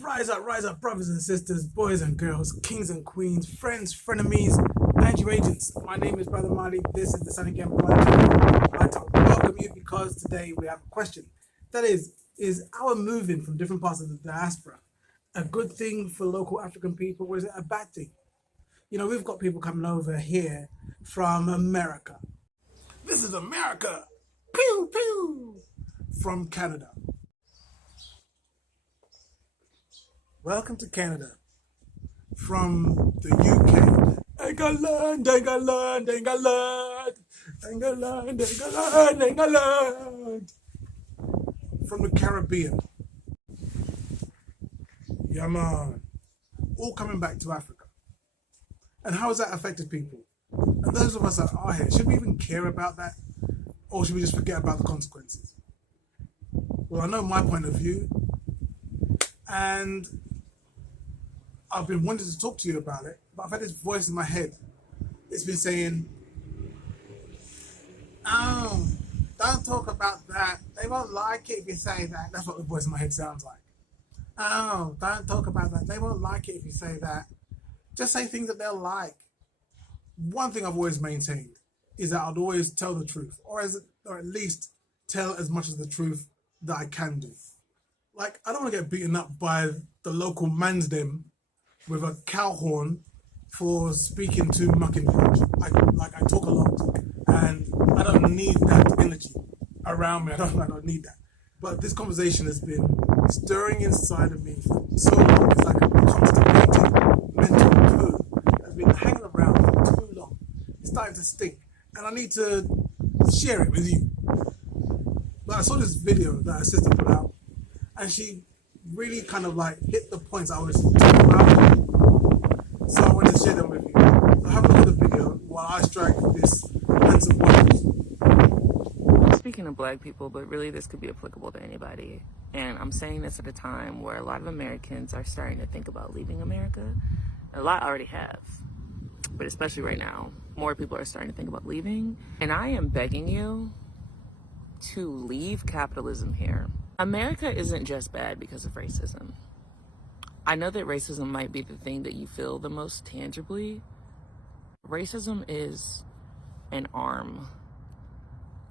Rise up, brothers and sisters, boys and girls, kings and queens, friends, frenemies, and your agents. My name is Brother Marley. This is the SENEGAMBIA. I'd like to welcome you because today we have a question. That is our moving from different parts of the diaspora a good thing for local African people, or is it a bad thing? You know, we've got people coming over here from America. This is America. Pew, pew. From Canada. Welcome to Canada. From the UK. England, England, England, England, England, England. From the Caribbean. Yeah, man. All coming back to Africa. And how has that affected people? And those of us that are here, should we even care about that? Or should we just forget about the consequences? Well, I know my point of view. And I've been wanting to talk to you about it, but I've had this voice in my head. It's been saying, oh, don't talk about that. They won't like it if you say that. That's what the voice in my head sounds like. Oh, don't talk about that. They won't like it if you say that. Just say things that they'll like. One thing I've always maintained is that I'd always tell the truth, or at least tell as much of the truth that I can do. Like, I don't want to get beaten up by the local mansdem with a cow horn for speaking too mucking French. I talk a lot, and I don't need that energy around me. I don't need that. But this conversation has been stirring inside of me for so long. It's like a constipated mental poo that's been hanging around for too long. It's starting to stink, and I need to share it with you. But I saw this video that a sister put out, and she really kind of like hit the points I was talking about. So I wanted to share them with you. So have a look at the video while I strike this handsome pose. Speaking of black people, but really this could be applicable to anybody. And I'm saying this at a time where a lot of Americans are starting to think about leaving America. A lot already have, but especially right now, more people are starting to think about leaving. And I am begging you to leave capitalism here. America isn't just bad because of racism. I know that racism might be the thing that you feel the most tangibly. Racism is an arm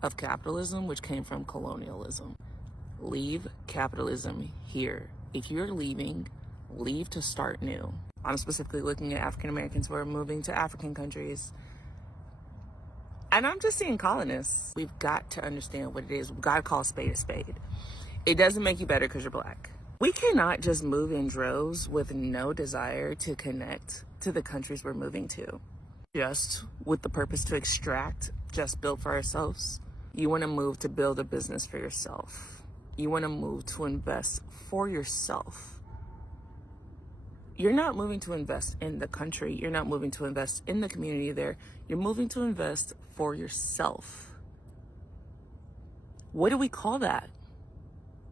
of capitalism, which came from colonialism. Leave capitalism here. If you're leaving, leave to start new. I'm specifically looking at African Americans who are moving to African countries. And I'm just seeing colonists. We've got to understand what it is. We've got to call a spade a spade. It doesn't make you better because you're black. We cannot just move in droves with no desire to connect to the countries we're moving to, just with the purpose to extract, just build for ourselves. You want to move to build a business for yourself. You want to move to invest for yourself. You're not moving to invest in the country. You're not moving to invest in the community there. You're moving to invest for yourself. What do we call that?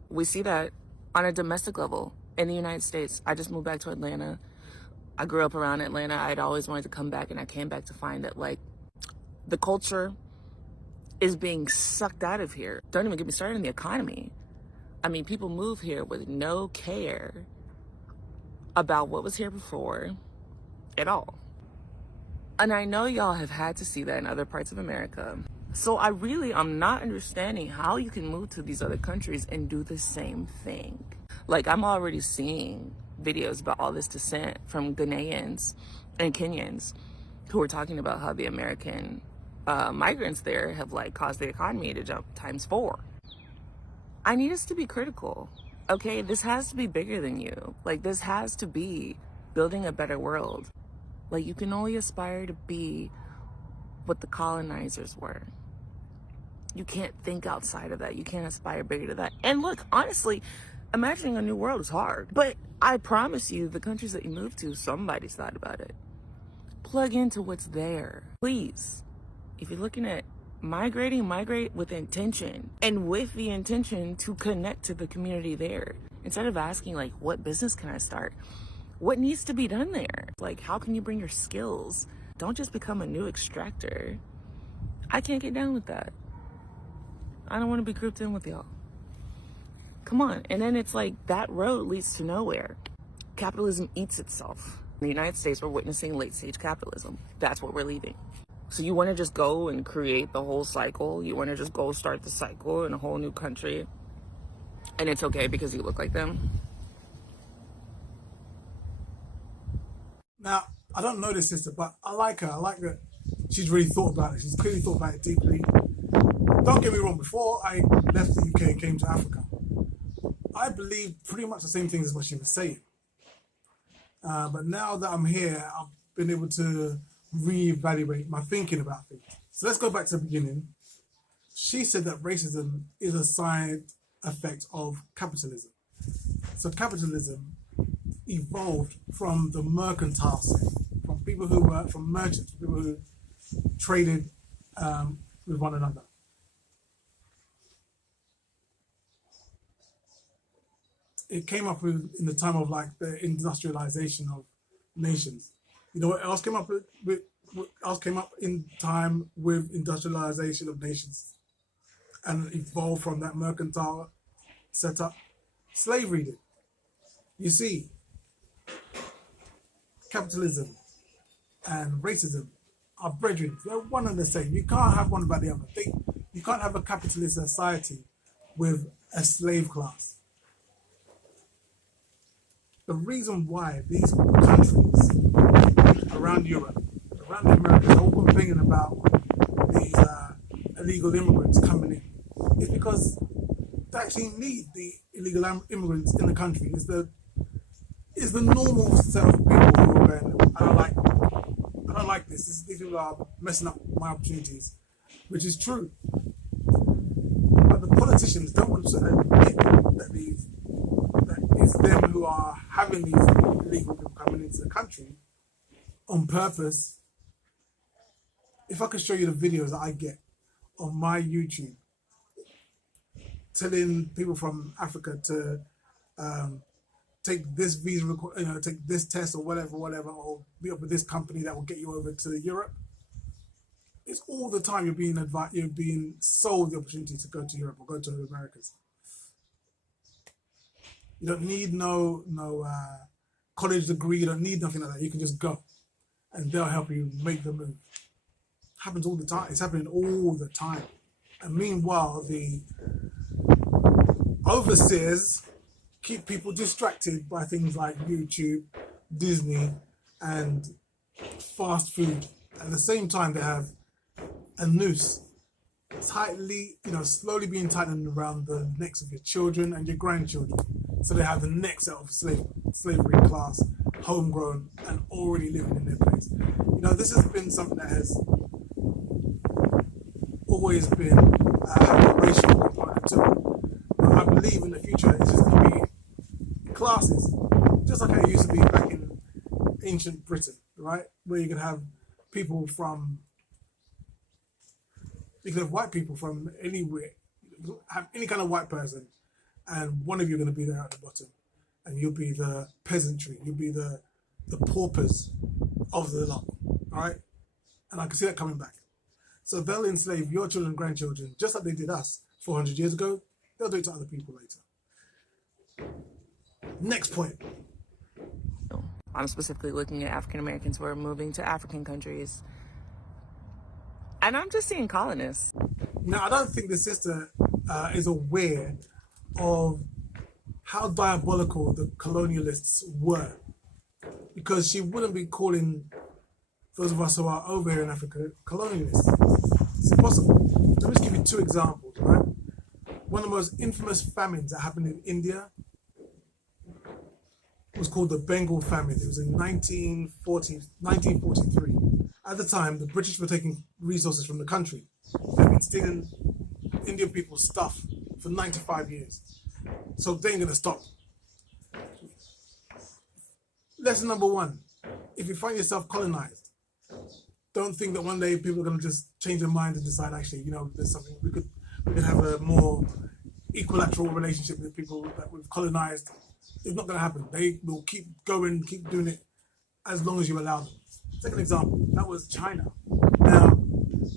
We see that on a domestic level in the United States. I just moved back to Atlanta. I grew up around Atlanta. I'd always wanted to come back, and I came back to find that, like, the culture is being sucked out of here. Don't even get me started on the economy. I mean, people move here with no care about what was here before at all. And I know y'all have had to see that in other parts of America. So I'm not understanding how you can move to these other countries and do the same thing. Like, I'm already seeing videos about all this descent from Ghanaians and Kenyans who are talking about how the American migrants there have like caused the economy to jump ×4. I need us to be critical. Okay, this has to be bigger than you. Like, this has to be building a better world. Like, you can only aspire to be what the colonizers were. You can't think outside of that. You can't aspire bigger to that. And look, honestly, imagining a new world is hard. But I promise you, the countries that you move to, somebody's thought about it. Plug into what's there. Please, if you're looking at migrate with intention, and with the intention to connect to the community there. Instead of asking, like, what business can I start? What needs to be done there? Like, how can you bring your skills? Don't just become a new extractor. I can't get down with that. I don't want to be grouped in with y'all. Come on. And then it's like that road leads to nowhere. Capitalism eats itself. In the United States, we're witnessing late stage capitalism. That's what we're leaving. So you want to just go and create the whole cycle. You want to just go start the cycle in a whole new country. And it's okay because you look like them. Now, I don't know this sister, but I like her. I like that she's really thought about it. She's clearly thought about it deeply. Don't get me wrong, before I left the UK and came to Africa, I believed pretty much the same things as what she was saying. But now that I'm here, I've been able to reevaluate my thinking about things. So let's go back to the beginning. She said that racism is a side effect of capitalism. So capitalism evolved from the mercantile sector, from people who were, from merchants, people who traded with one another. It came up in the time of like the industrialization of nations. You know what else came up with what else came up in time with industrialization of nations and evolved from that mercantile setup? Slavery did. You see, capitalism and racism are brethren. They're one and the same. You can't have one without the other. You can't have a capitalist society with a slave class. The reason why these countries around Europe, around the Americas, are all complaining about these illegal immigrants coming in is because they actually need the illegal immigrants in the country. It's the normal set of people who are going, I don't like this. These people are messing up my opportunities, which is true. But the politicians don't want to admit that it's them who are having these illegal people coming into the country on purpose. If I could show you the videos that I get on my YouTube telling people from Africa to take this visa, take this test or whatever, or be up with this company that will get you over to Europe. It's all the time you're being sold the opportunity to go to Europe or go to the Americas. You don't need no college degree. You don't need nothing like that. You can just go, and they'll help you make the move. Happens all the time. It's happening all the time. And meanwhile, the overseers keep people distracted by things like YouTube, Disney, and fast food. At the same time, they have a noose tightly, slowly being tightened around the necks of your children and your grandchildren. So they have the next set of slavery class, homegrown, and already living in their place. This has been something that has always been a racial component to it. I believe in the future it's just going to be classes, just like how it used to be back in ancient Britain, right? Where you could have people you could have white people from anywhere, have any kind of white person, and one of you are going to be there at the bottom, and you'll be the peasantry, you'll be the paupers of the lot, all right? And I can see that coming back. So they'll enslave your children and grandchildren, just like they did us 400 years ago. They'll do it to other people later. Next point. I'm specifically looking at African Americans who are moving to African countries. And I'm just seeing colonists. Now, I don't think the sister is aware of how diabolical the colonialists were, because she wouldn't be calling those of us who are over here in Africa colonialists. It's impossible. Let me just give you two examples, right? One of the most infamous famines that happened in India was called the Bengal famine. It was in 1943. At the time, the British were taking resources from the country. They've been stealing Indian people's stuff for 95 years. So they ain't gonna stop. Lesson number one, if you find yourself colonized, don't think that one day people are gonna just change their mind and decide, actually, there's something, we could have a more equilateral relationship with people that we've colonized. It's not gonna happen. They will keep going, keep doing it as long as you allow them. Second example, that was China. Now,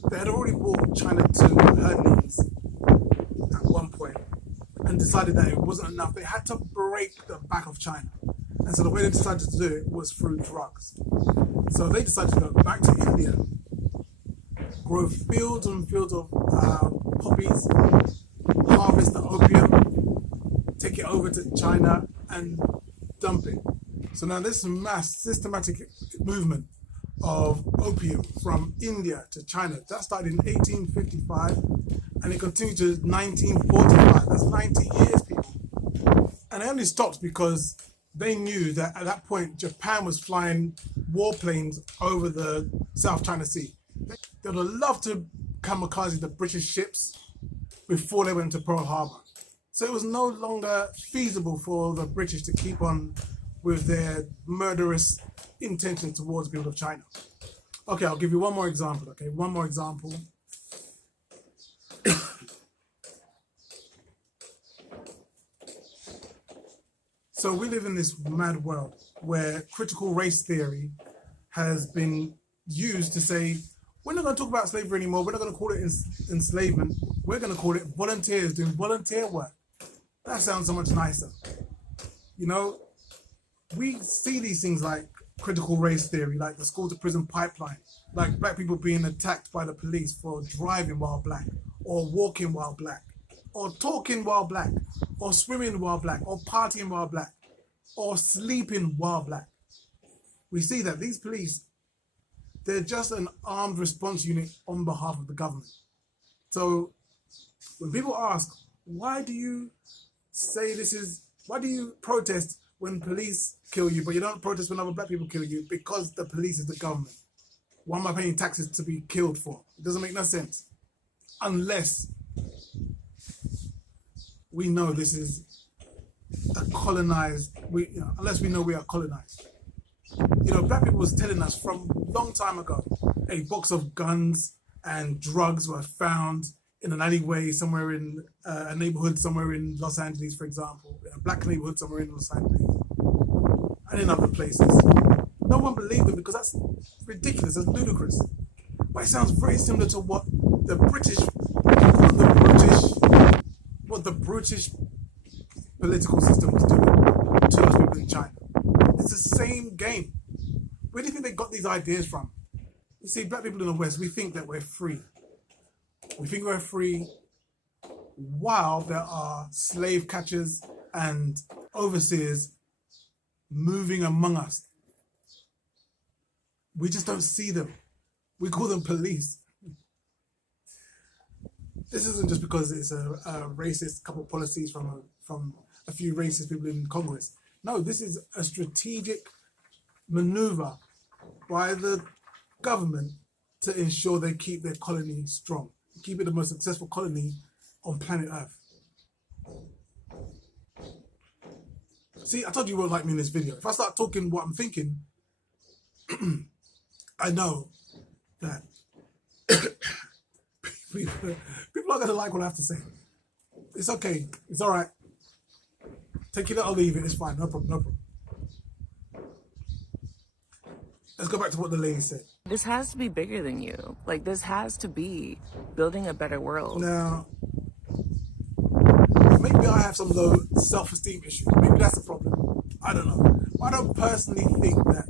they had already brought China to her knees at one point, and decided that it wasn't enough. They had to break the back of China. And so the way they decided to do it was through drugs. So they decided to go back to India, grow fields and fields of poppies, harvest the opium, take it over to China and dump it. So now this mass systematic movement of opium from India to China, that started in 1855 and it continued to 1945. That's 90 years, people. And it only stopped because they knew that at that point Japan was flying warplanes over the South China Sea. They would have loved to kamikaze the British ships before they went to Pearl Harbor. So it was no longer feasible for the British to keep on with their murderous intentions towards people of China. Okay, I'll give you one more example, okay? One more example. So we live in this mad world where critical race theory has been used to say, we're not going to talk about slavery anymore. We're not going to call it enslavement. We're going to call it volunteers doing volunteer work. That sounds so much nicer. You know, we see these things like critical race theory, like the school to prison pipeline, like black people being attacked by the police for driving while black, or walking while black, or talking while black, or swimming while black, or partying while black, or sleeping while black. We see that these police, they're just an armed response unit on behalf of the government. So when people ask, why do you protest when police kill you, but you don't protest when other black people kill you? Because the police is the government. Why am I paying taxes to be killed for? It doesn't make no sense. Unless we know this is a colonized, unless we know we are colonized. You know, black people was telling us from a long time ago, a box of guns and drugs were found in an alleyway somewhere in a neighborhood somewhere in Los Angeles, for example, a black neighborhood somewhere in Los Angeles, and in other places. No one believed them because that's ridiculous, that's ludicrous. But it sounds very similar to what the British political system was doing to those people in China. It's the same game. Where do you think they got these ideas from? You see, black people in the West, we think that we're free. We think we're free while there are slave catchers and overseers moving among us. We just don't see them. We call them police. This isn't just because it's a racist couple of policies from a few racist people in Congress. No, this is a strategic maneuver by the government to ensure they keep their colony strong, keep it the most successful colony on planet Earth. See, I told you you won't like me in this video. If I start talking what I'm thinking, I know that people are going to like what I have to say. It's okay. It's all right. Take it or leave it. It's fine. No problem. No problem. Let's go back to what the lady said. This has to be bigger than you. Like, this has to be building a better world. Now, maybe I have some low self-esteem issues. Maybe that's the problem. I don't know. I don't personally think that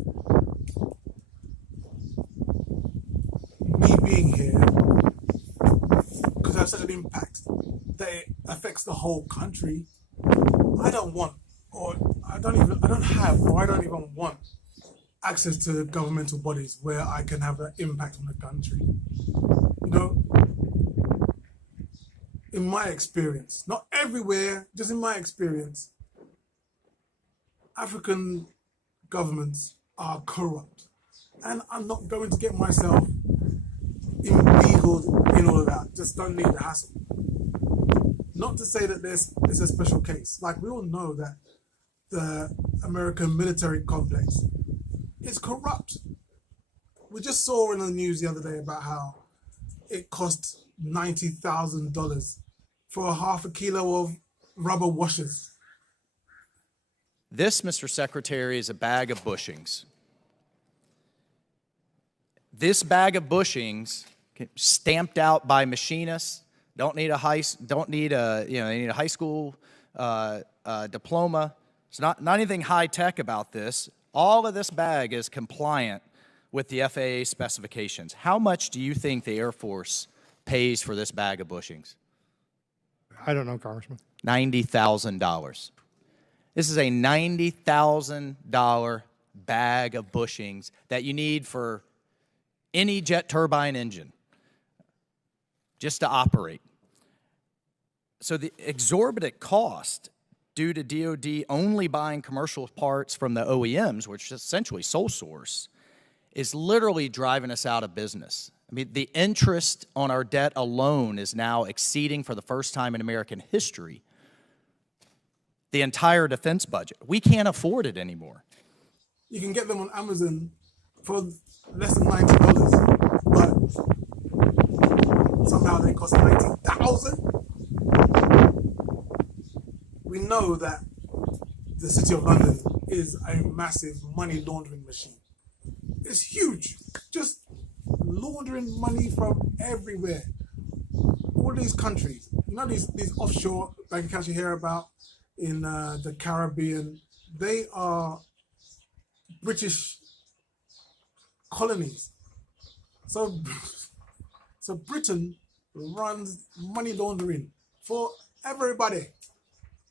me being here could have such an impact that it affects the whole country. I don't even want access to governmental bodies where I can have an impact on the country. You know, in my experience, not everywhere, just in my experience, African governments are corrupt. And I'm not going to get myself inveigled in all of that. Just don't need the hassle. Not to say that there's a special case. Like, we all know that the American military complex is corrupt. We just saw in the news the other day about how it cost $90,000 for a half a kilo of rubber washers. This, Mr. Secretary, is a bag of bushings. This bag of bushings, stamped out by machinists, Don't need a they need a high school diploma. It's not anything high tech about this. All of this bag is compliant with the FAA specifications. How much do you think the Air Force pays for this bag of bushings? I don't know, Congressman. $90,000. This is a $90,000 bag of bushings that you need for any jet turbine engine just to operate. So the exorbitant cost due to DoD only buying commercial parts from the OEMs, which is essentially sole source, is literally driving us out of business. I mean, the interest on our debt alone is now exceeding, for the first time in American history, the entire defense budget. We can't afford it anymore. You can get them on Amazon for less than $90, but somehow they cost $90,000. We know that the City of London is a massive money laundering machine. It's huge, just laundering money from everywhere. All these countries, you know, these offshore bank accounts you hear about in the Caribbean, they are British colonies. So Britain runs money laundering for everybody.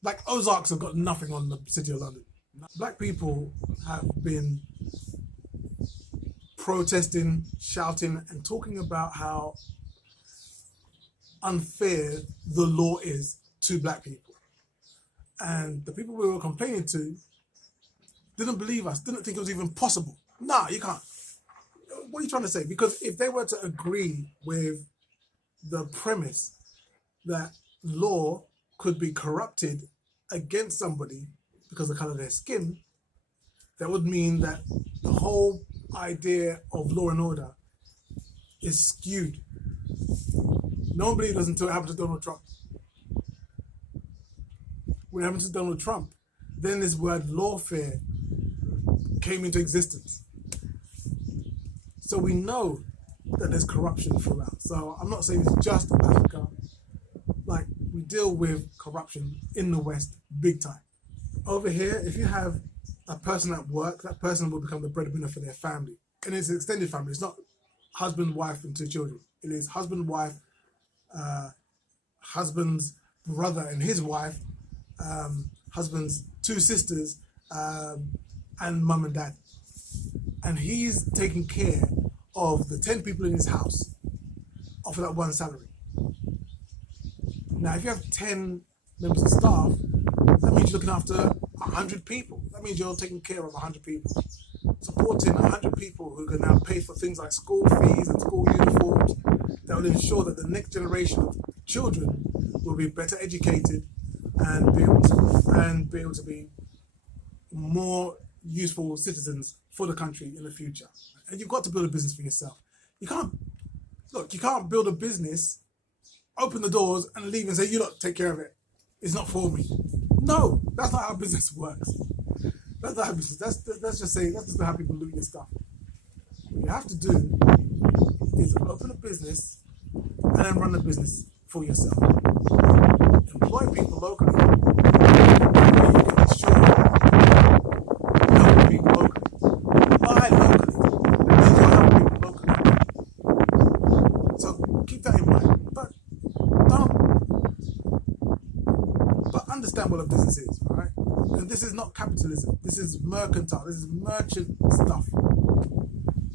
Like Ozarks have got nothing on the City of London. Black people have been protesting, shouting, and talking about how unfair the law is to black people. And the people we were complaining to didn't believe us, didn't think it was even possible. Nah, you can't. What are you trying to say? Because if they were to agree with the premise that law could be corrupted against somebody because of the color of their skin, that would mean that the whole idea of law and order is skewed. No one believed us until it happened to Donald Trump. When it happened to Donald Trump, then this word lawfare came into existence. So we know that there's corruption throughout. So I'm not saying it's just Africa. Like, we deal with corruption in the West big time. Over here, if you have a person at work, that person will become the breadwinner for their family. And it's an extended family. It's not husband, wife, and 2 children. It is husband, wife, husband's brother and his wife, husband's 2 sisters, and mum and dad. And he's taking care of the 10 people in his house off of that one salary. Now, if you have 10 members of staff, that means you're looking after 100 people. That means you're taking care of 100 people. Supporting 100 people who can now pay for things like school fees and school uniforms that will ensure that the next generation of children will be better educated and be able to be more useful citizens for the country in the future. And you've got to build a business for yourself. You can't build a business, open the doors and leave and say, you lot take care of it. It's not for me. No, that's not how business works. That's not how business, that's just how people loot your stuff. What you have to do is open a business and then run the business for yourself. Employ people locally. And you can ensure help people locally. Buy locally. Ensure help people locally. So keep that in mind. But understand what a business is, all right? And this is not capitalism. This is mercantile. This is merchant stuff.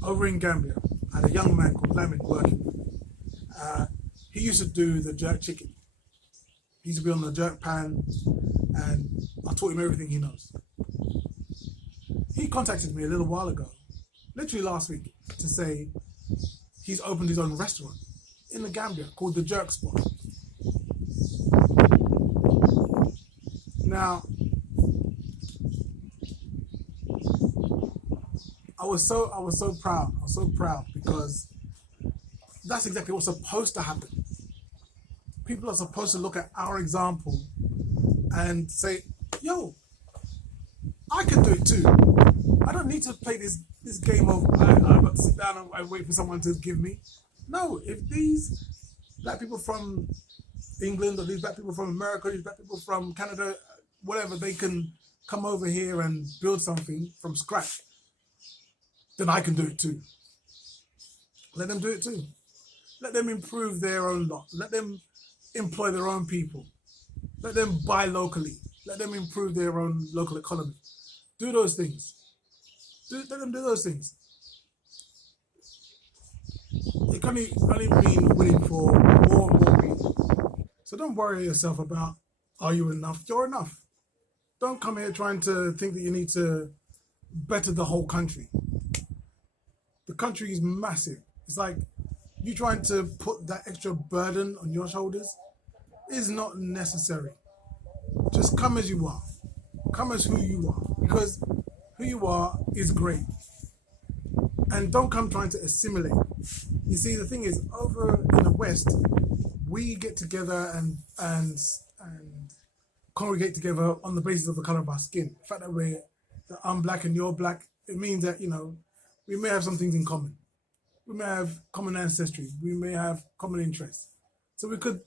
Over in Gambia, I had a young man called Lamin working with me. He used to do the jerk chicken. He used to be on the jerk pan, and I taught him everything he knows. He contacted me a little while ago, literally last week, to say he's opened his own restaurant in the Gambia called the Jerk Spot. Now, I was so proud. I was so proud because that's exactly what's supposed to happen. People are supposed to look at our example and say, yo, I can do it too. I don't need to play this game of I've got to sit down and wait for someone to give me. No, if these black people from England, or these black people from America, these black people from Canada, whatever, they can come over here and build something from scratch, then I can do it too. Let them do it too. Let them improve their own lot. Let them employ their own people. Let them buy locally. Let them improve their own local economy. Do those things. Let them do those things. It can only mean winning for more and more people. So don't worry yourself about, are you enough? You're enough. Don't come here trying to think that you need to better the whole country. The country is massive. It's like you trying to put that extra burden on your shoulders is not necessary. Just come as you are. Come as who you are, because who you are is great. And don't come trying to assimilate. You see, the thing is, over in the West, we get together and congregate together on the basis of the color of our skin. The fact that I'm black and you're black, it means that, you know, we may have some things in common. We may have common ancestry. We may have common interests. So we could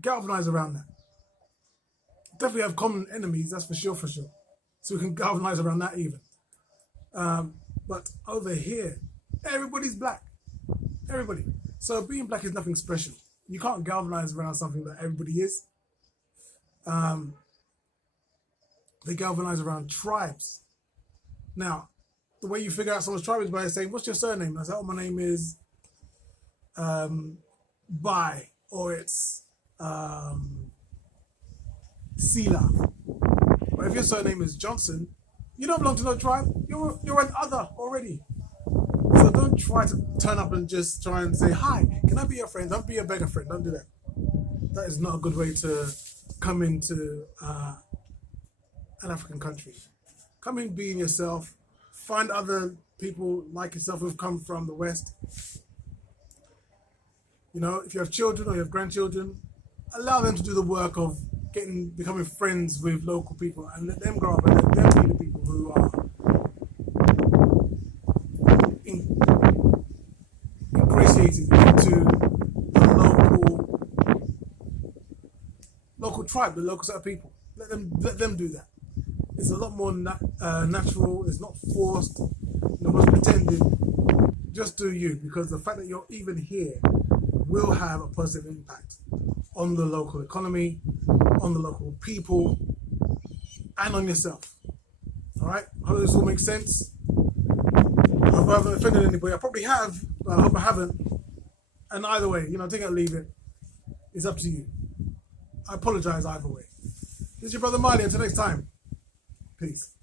galvanize around that. Definitely have common enemies, that's for sure. So we can galvanize around that even. But over here, everybody's black. Everybody. So being black is nothing special. You can't galvanize around something that everybody is. They galvanize around tribes. Now, the way you figure out someone's tribe is by saying, what's your surname? I say, oh, my name is Bai, or it's Sila. But if your surname is Johnson, you don't belong to no tribe. You're an other already. So don't try to turn up and just try and say, hi, can I be your friend? Don't be a beggar friend. Don't do that. That is not a good way to come into an African country. Come in being yourself. Find other people like yourself who've come from the West. You know, if you have children or you have grandchildren, allow them to do the work of becoming friends with local people, and let them grow up and let them be the people who are ingratiated into the local tribe, the local set of people. Let them do that. It's a lot more natural. It's not forced. No one's pretending. Just do you, because the fact that you're even here will have a positive impact on the local economy, on the local people, and on yourself. All right? I hope this all makes sense. I hope I haven't offended anybody. I probably have, but I hope I haven't. And either way, you know, take it or leave it. It's up to you. I apologize either way. This is your brother Marley. Until next time. Peace.